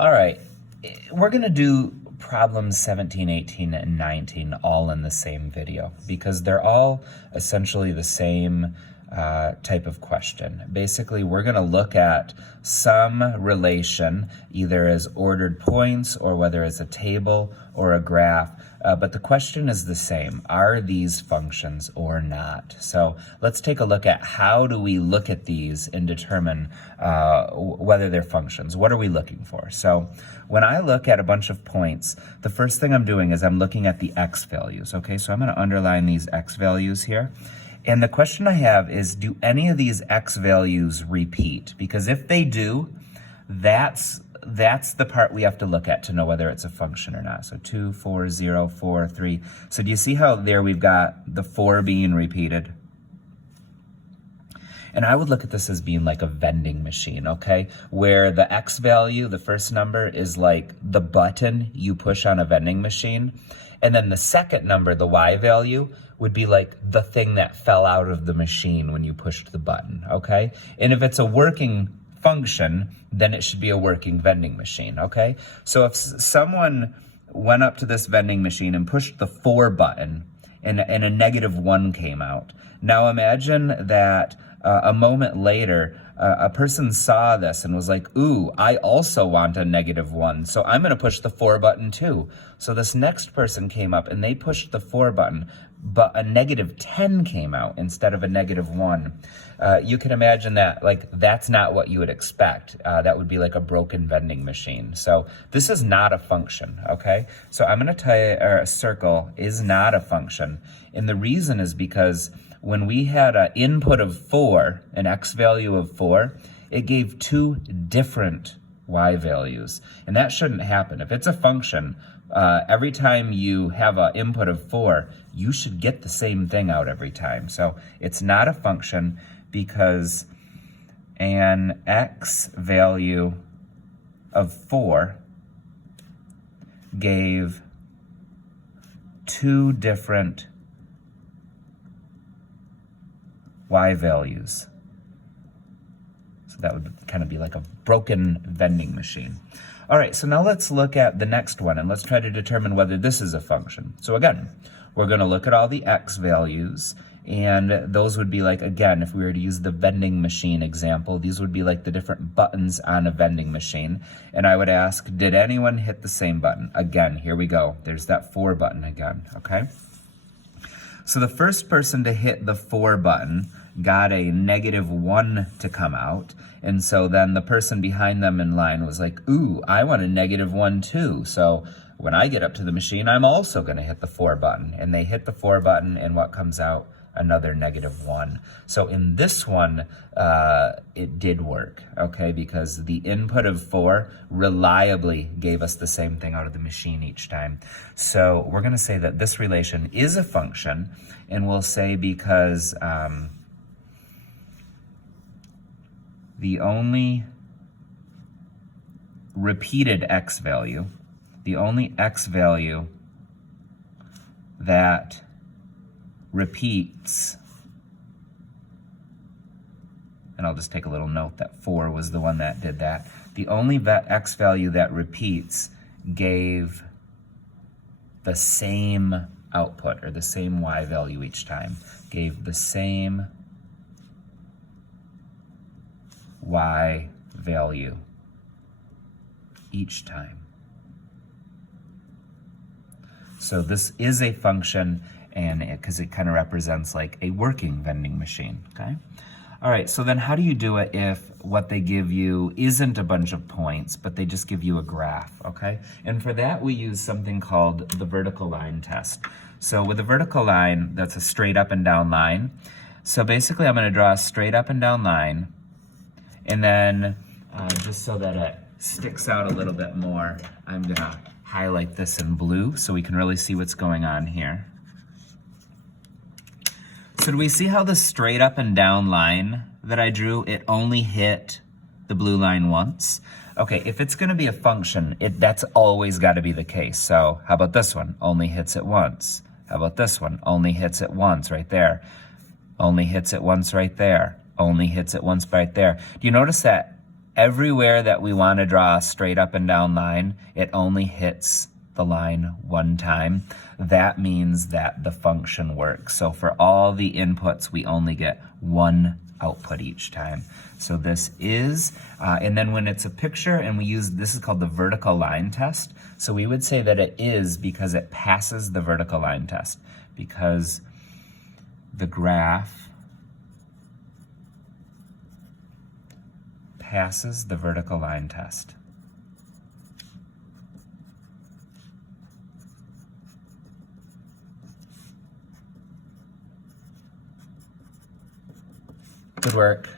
All right, we're gonna do problems 17, 18, and 19 all in the same video because they're all essentially the same type of question. Basically, we're gonna look at some relation, either as ordered points or whether it's a table or a graph, but the question is the same. Are these functions or not? So let's take a look at how do we look at these and determine whether they're functions. What are we looking for? So when I look at a bunch of points, the first thing I'm doing is I'm looking at the x values, okay? So I'm gonna underline these x values here. And the question I have is, do any of these x values repeat? Because if they do, that's the part we have to look at to know whether it's a function or not. So 2, 4, 0, 4, 3. So do you see how there we've got the 4 being repeated? And I would look at this as being like a vending machine, okay? Where the x value, the first number, is like the button you push on a vending machine. And then the second number, the y value, would be like the thing that fell out of the machine when you pushed the button, okay? And if it's a working function, then it should be a working vending machine, okay? So if someone went up to this vending machine and pushed the 4 button and a -1 came out, now imagine that a moment later, a person saw this and was like, ooh, I also want a -1, so I'm gonna push the 4 button too. So this next person came up and they pushed the 4 button, but a -10 came out instead of a -1. You can imagine that, like, that's not what you would expect. That would be like a broken vending machine. So this is not a function, okay? So I'm gonna a circle is not a function. And the reason is because when we had an input of 4, an x value of 4, it gave 2 different y values. And that shouldn't happen. If it's a function, every time you have an input of 4, you should get the same thing out every time. So it's not a function because an x value of 4 gave 2 different y values. So that would kind of be like a broken vending machine. All right, so now let's look at the next one and let's try to determine whether this is a function. So again, we're gonna look at all the x values, and those would be like, again, if we were to use the vending machine example, these would be like the different buttons on a vending machine. And I would ask, did anyone hit the same button? Again, here we go. There's that 4 button again, okay? So the first person to hit the 4 button got a -1 to come out. And so then the person behind them in line was like, ooh, I want a -1 too. So when I get up to the machine, I'm also gonna hit the 4 button. And they hit the 4 button, and what comes out? Another -1. So in this one, it did work, okay? Because the input of 4 reliably gave us the same thing out of the machine each time. So we're gonna say that this relation is a function, and we'll say because the only repeated x value, the only x value that repeats, and I'll just take a little note that 4 was the one that did that. The only x value that repeats gave the same output, or the same y value each time, gave the same y value each time. So this is a function, and because it kind of represents like a working vending machine, okay? All right, so then how do you do it if what they give you isn't a bunch of points, but they just give you a graph, okay? And for that, we use something called the vertical line test. So with a vertical line, that's a straight up and down line. So basically, I'm gonna draw a straight up and down line, and then just so that it sticks out a little bit more, I'm gonna highlight this in blue so we can really see what's going on here. So do we see how the straight up and down line that I drew, it only hit the blue line once? Okay, if it's gonna be a function, that's always gotta be the case. So how about this one? Only hits it once. How about this one? Only hits it once right there. Only hits it once right there. Only hits it once right there. Do you notice that everywhere that we want to draw a straight up and down line, it only hits the line one time. That means that the function works. So for all the inputs, we only get one output each time. So this is, and then when it's a picture and we use, this is called the vertical line test. So we would say that it is because it passes the vertical line test, because the graph passes the vertical line test. Good work.